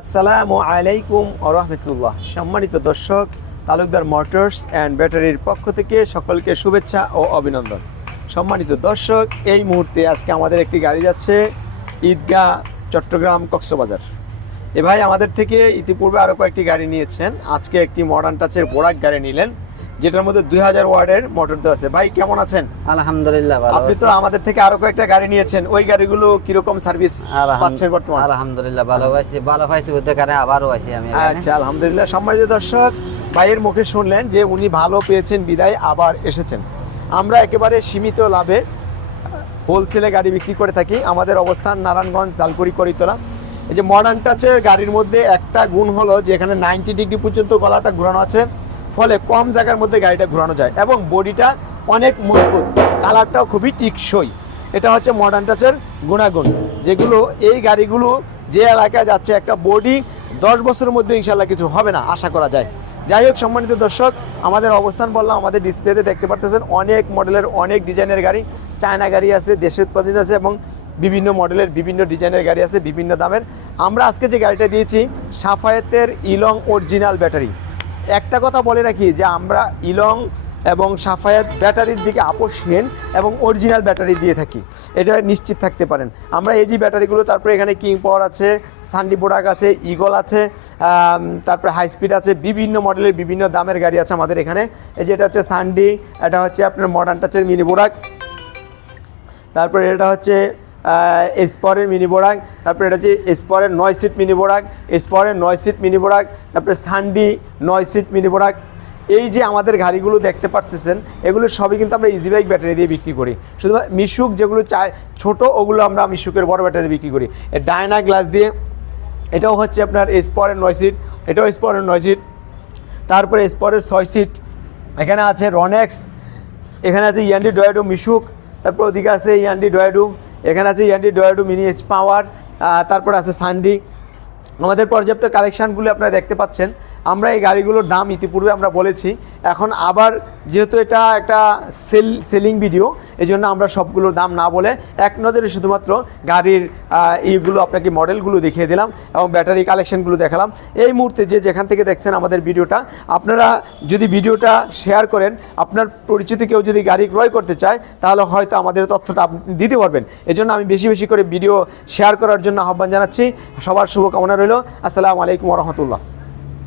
আসসালামু আলাইকুম ওরহমতুল্লাহ। সম্মানিত দর্শক, তালুকদার মোটরস অ্যান্ড ব্যাটারির পক্ষ থেকে সকলকে শুভেচ্ছা ও অভিনন্দন। সম্মানিত দর্শক, এই মুহূর্তে আজকে আমাদের একটি গাড়ি যাচ্ছে ঈদগাহ, চট্টগ্রাম, কক্সবাজার। এ ভাই আমাদের থেকে ইতিপূর্বে আরও কয়েকটি গাড়ি নিয়েছেন, আজকে একটি মডার্ন টাচের বোরাক গাড়ি নিলেন, যেটার মধ্যে 2000 ওয়ার্ডের মোটর দেওয়া আছে। ভাই কেমন আছেন? আলহামদুলিল্লাহ ভালো। আপনি তো আমাদের থেকে আরো কয়েকটা গাড়ি নিয়েছেন, ওই গাড়িগুলো কিরকম সার্ভিস পাচ্ছেন বর্তমানে? আলহামদুলিল্লাহ ভালো পাইছি বলতে কারণে আবারও আছি আমি। আচ্ছা, আলহামদুলিল্লাহ। সম্মানিত দর্শক, ভাইয়ের মুখে শুনলেন যে উনি ভালো পেয়েছেন বিদায় আবার এসেছেন। আমরা একেবারে সীমিত লাভে হোলসেলে গাড়ি বিক্রি করে থাকি। আমাদের অবস্থান নারায়ণগঞ্জ, জালকুড়ি, করিতলা। এই যে মডার্ন টাচের গাড়ির মধ্যে একটা গুণ হলো যে এখানে 90 ডিগ্রি পর্যন্ত গলাটা ঘোরানো আছে, ফলে কম জায়গার মধ্যে গাড়িটা ঘোরানো যায় এবং বডিটা অনেক মজবুত, কালারটাও খুবই টিকসই। এটা হচ্ছে মডার্ন টাচের গুণাগুণ, যেগুলো এই গাড়িগুলো যে এলাকায় যাচ্ছে একটা বডি 10 বছরের মধ্যে ইনশাল্লাহ কিছু হবে না, আশা করা যায়। যাই হোক সম্মানিত দর্শক, আমাদের অবস্থান বললাম, আমাদের ডিসপ্লেতে দেখতে পারতেছেন অনেক মডেলের অনেক ডিজাইনের গাড়ি, চায়না গাড়ি আছে, দেশে উৎপাদিত আছে এবং বিভিন্ন মডেলের বিভিন্ন ডিজাইনের গাড়ি আছে, বিভিন্ন দামের। আমরা আজকে যে গাড়িটা দিয়েছি সাফায়েতের ইলং অরিজিনাল ব্যাটারি। একটা কথা বলে রাখি যে আমরা ইলং এবং সাফায়েত ব্যাটারির দিকে আপোষহীন এবং অরিজিনাল ব্যাটারি দিয়ে থাকি, এটা নিশ্চিত থাকতে পারেন। আমরা এই যে ব্যাটারিগুলো, তারপরে এখানে কিং পাওয়ার আছে, সান্ডি বোরাক আছে, ইগল আছে, তারপরে হাই স্পিড আছে, বিভিন্ন মডেলের বিভিন্ন দামের গাড়ি আছে আমাদের এখানে। এই যে এটা হচ্ছে সান্ডি, এটা হচ্ছে আপনার মডার্ন টাচের মিনি বোরাক, তারপরে এটা হচ্ছে এসপরের মিনি বোরাক, তারপরে এটা হচ্ছে এসপরের 9 সিট মিনি বোরাক, এসপরের 9 সিট মিনি বোরাক, তারপরে সান্ডি 9 সিট মিনি বোরাক। এই যে আমাদের গাড়িগুলো দেখতে পারতেছেন, এগুলো সবই কিন্তু আমরা ইজি বাইক ব্যাটারি দিয়ে বিক্রি করি। শুধুমাত্র মিশুক যেগুলো চায় ছোট, ওগুলো আমরা মিশুকের বড় ব্যাটারি দিয়ে বিক্রি করি। ডায়না গ্লাস দিয়ে, এটাও হচ্ছে আপনার এসপরের 9 সিট, এটাও এসপরের 9 সিট, তারপরে এসপরের 6 সিট। এখানে আছে রনেক্স, এখানে আছে ইয়ান্ডি ডয়েডো মিশুক, তারপর ওদিকে আছে ইয়ান্ডি ডয়েডো, এখানে আছে ইয়ান্ডি ডয়েডো মিনি এইচ পাওয়ার, তারপর আছে সান্ডি। আমাদের পর্যাপ্ত কালেকশানগুলো আপনারা দেখতে পাচ্ছেন। আমরা এই গাড়িগুলোর দাম ইতিপূর্বে আমরা বলেছি, এখন আবার যেহেতু এটা একটা সেলিং ভিডিও, এই জন্য আমরা সবগুলোর দাম না বলে এক নজরে শুধুমাত্র গাড়ির এইগুলো আপনাকে মডেলগুলো দেখিয়ে দিলাম এবং ব্যাটারি কালেকশানগুলো দেখালাম। এই মুহূর্তে যে যেখান থেকে দেখছেন আমাদের ভিডিওটা, আপনারা যদি ভিডিওটা শেয়ার করেন, আপনার পরিচিত কেউ যদি গাড়ি ক্রয় করতে চায়, তাহলে হয়তো আমাদের তথ্যটা আপনি দিতে পারবেন। এজন্য আমি বেশি বেশি করে ভিডিও শেয়ার করার জন্য আহ্বান জানাচ্ছি। সবার শুভকামনা রইল। আসসালামু আলাইকুম ওয়া রাহমাতুল্লাহ।